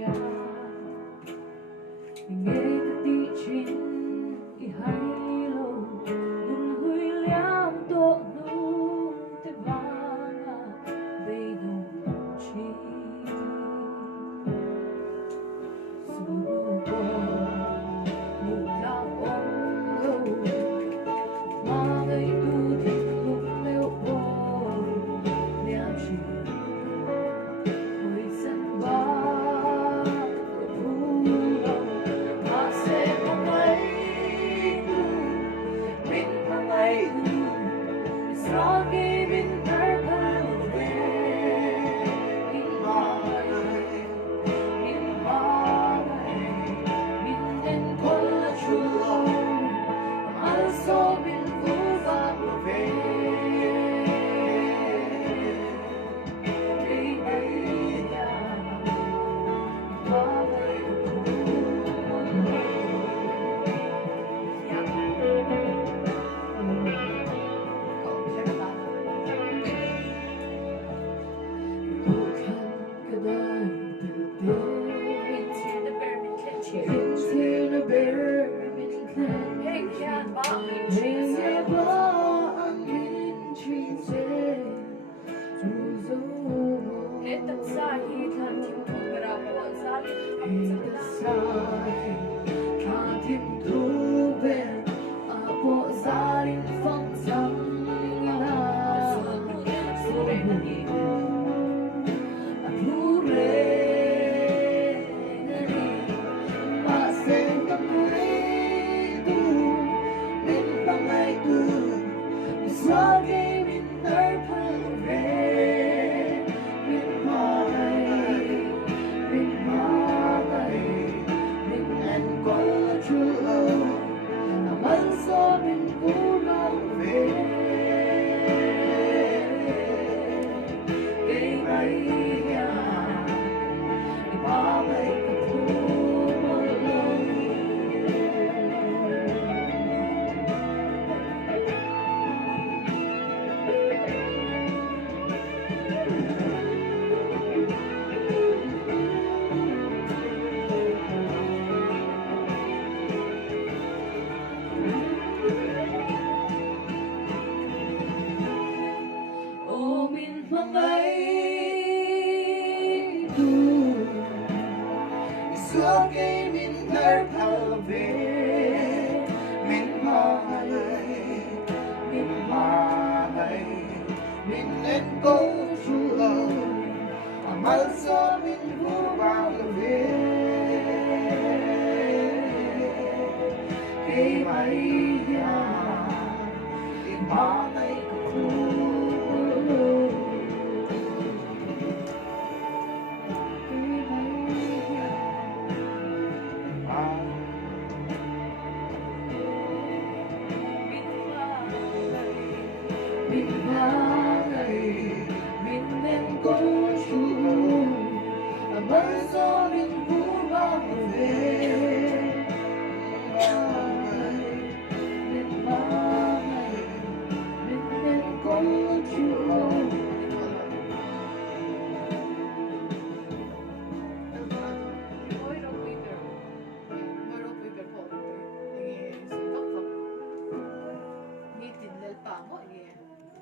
cha nghe ti chín i hai lo nun hui liam to nu te vanga ve du chi su po mu la ong lo ma ngai tu ti lu leo po liam chi Это сахи, там тим тубера, вот Mình nên có chú mà vẫn